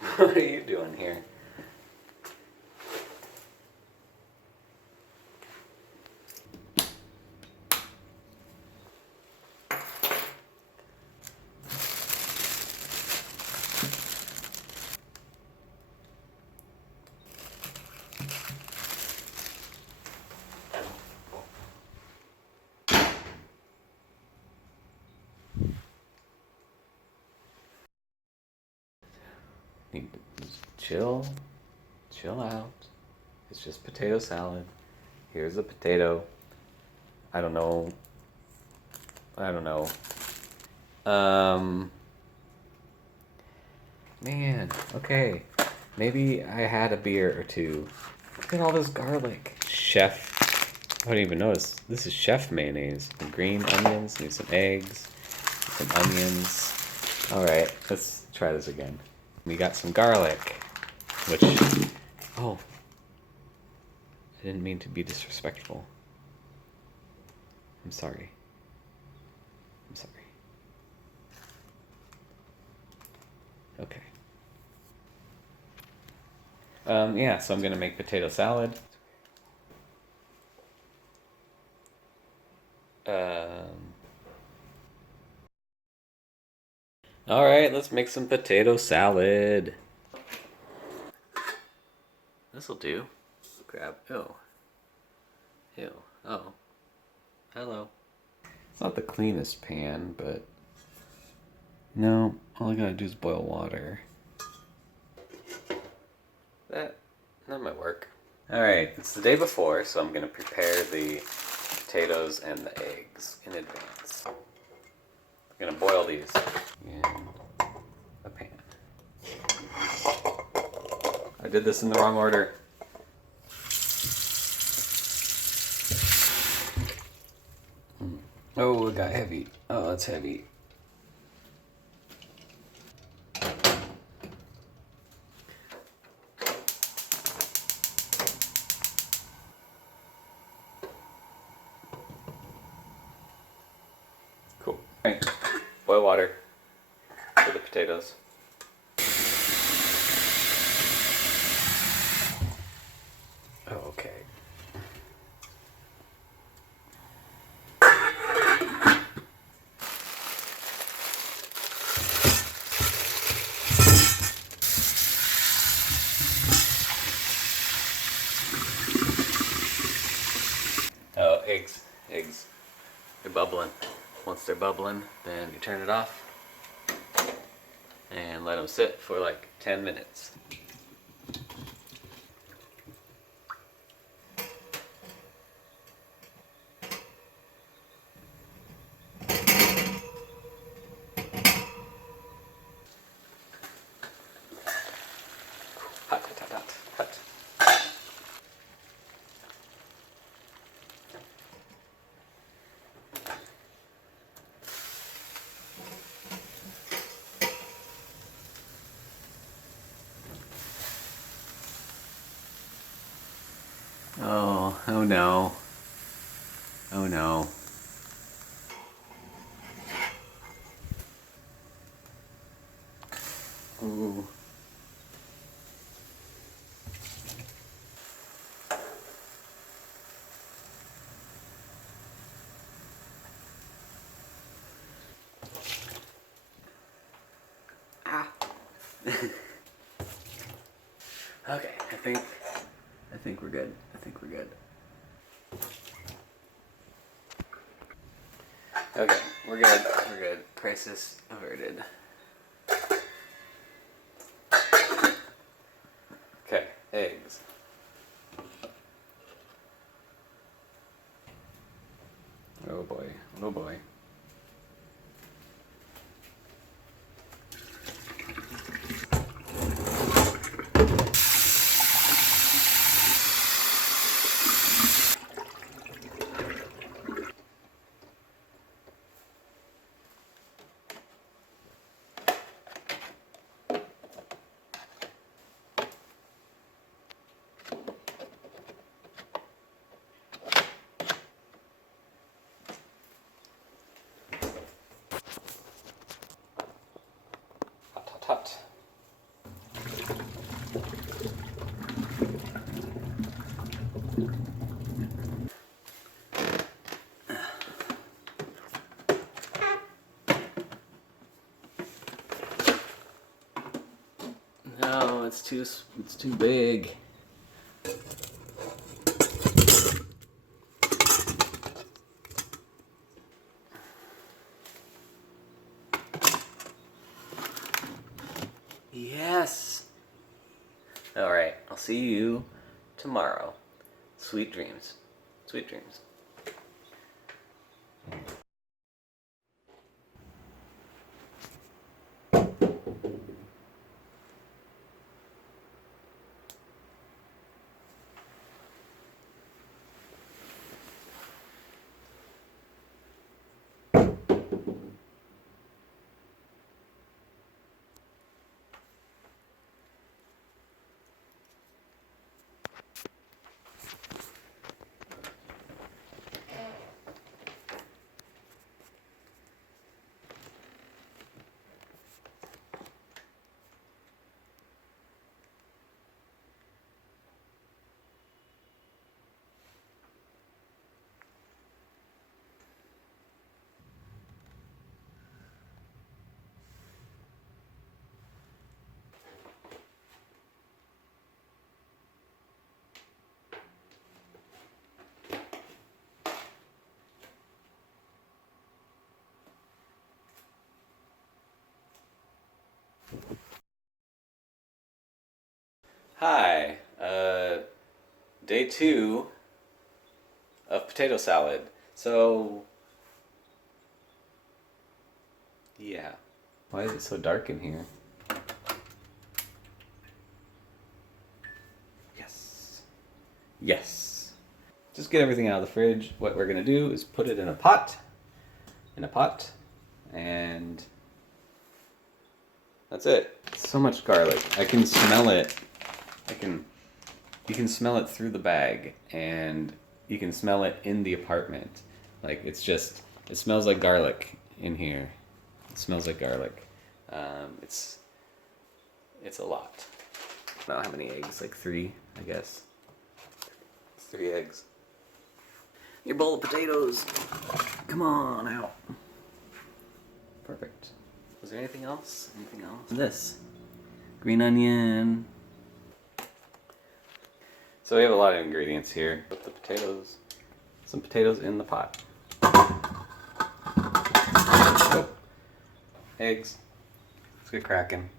What are you doing here? Need to just chill out. It's just potato salad. Here's a potato. I don't know. I don't know. Um, Man, okay. Maybe I had a beer or two. Look at all this garlic. Chef. I didn't even notice. This is chef mayonnaise. Some green onions, need some eggs, some onions. Alright, let's try this again. We got some garlic, which. Oh. I didn't mean to be disrespectful. I'm sorry. I'm sorry. Okay. Yeah, so I'm gonna make potato salad. Um, Alright, let's make some potato salad. This'll do. Grab. Oh. Ew. Oh. Hello. It's not the cleanest pan, but. No, all I gotta do is boil water. That might work. Alright, it's the day before, so I'm gonna prepare the potatoes and the eggs in advance. I'm gonna boil these in a pan. I did this in the wrong order. Oh, it got heavy. Oh, that's heavy. Cool. Alright, boil water for the potatoes. Oh, okay. Oh, eggs. Eggs. They're bubbling. Once they're bubbling, then you turn it off and let them sit for like 10 minutes. Hot, hot, hot, hot, hot. Oh no. Oh no. Ooh. Ah. Okay, I think we're good. I think we're good. Okay, we're good. We're good. Crisis averted. Okay, eggs. Oh boy. Oh boy. No, it's too big. Yes. All right, I'll see you tomorrow. Sweet dreams. Sweet dreams. Hi, day 2 of potato salad. So, yeah. Why is it so dark in here? Yes. Yes. Just get everything out of the fridge. What we're gonna do is put it in a pot. And that's it. So much garlic. I can smell it. You can smell it through the bag, and you can smell it in the apartment. Like, it smells like garlic in here. It smells like garlic. It's a lot. I don't know how many eggs, like 3, I guess. 3 eggs. Your bowl of potatoes. Come on out. Perfect. Was there anything else? Anything else? This. Green onion. So we have a lot of ingredients here. Put the potatoes, some potatoes in the pot. Oh. Eggs. Let's get cracking.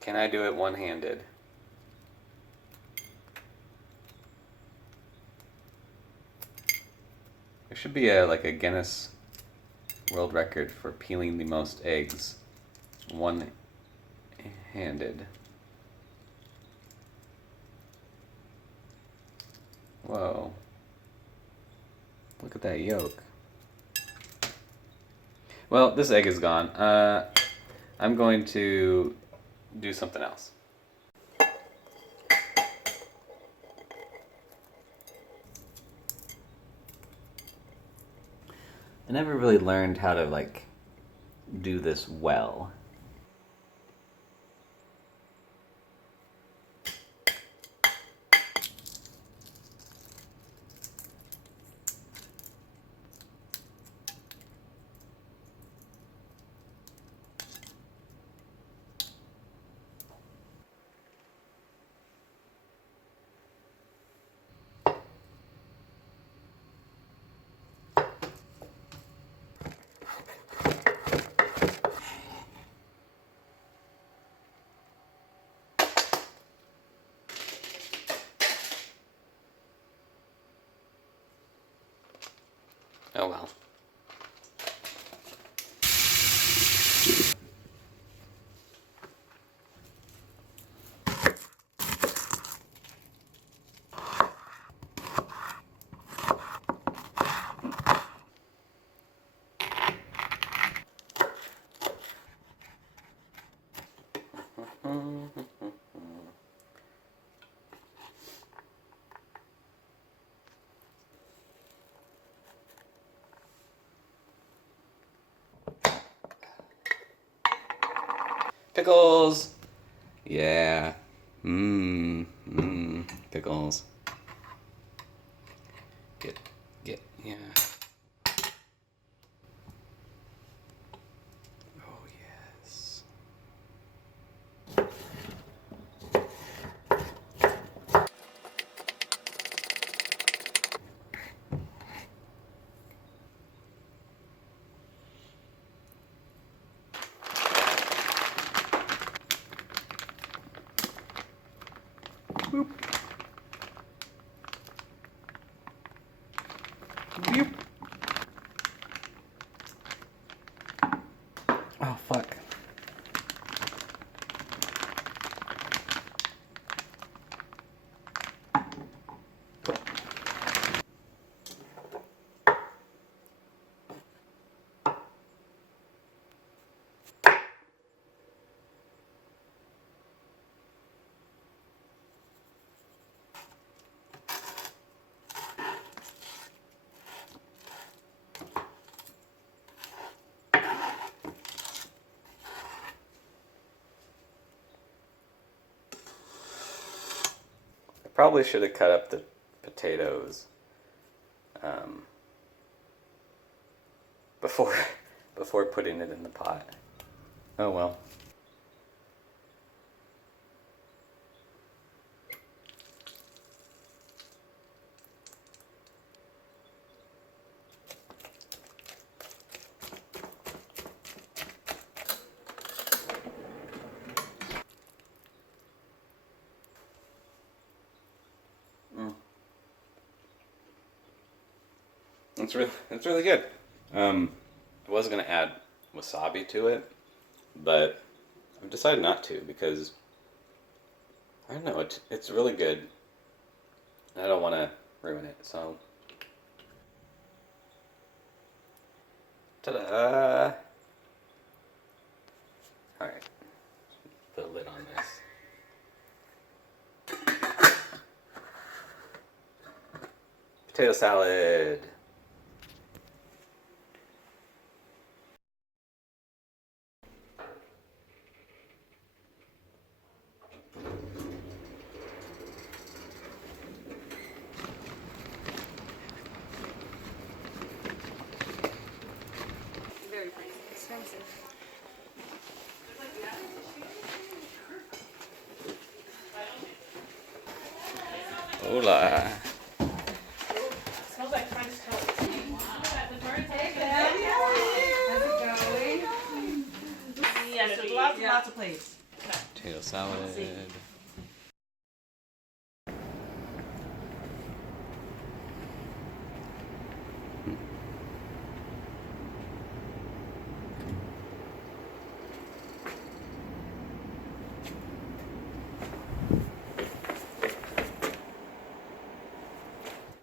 Can I do it one-handed? There should be like a Guinness World Record for peeling the most eggs one-handed. Whoa. Look at that yolk. Well, this egg is gone. I'm going to do something else. I never really learned how to, like, do this well. Oh well. Pickles! Yeah. Pickles. Yeah. Oh, yes. Boop. Boop. Oh, fuck. Probably should have cut up the potatoes before before putting it in the pot. Oh well. It's really good. I was gonna add wasabi to it, but I've decided not to because I don't know. It's really good. I don't want to ruin it. So, ta-da! All right, put a lid on this. Potato salad. Very expensive. Hola. Smells like French toast. Yes, there's lots and lots of plates. Potato salad.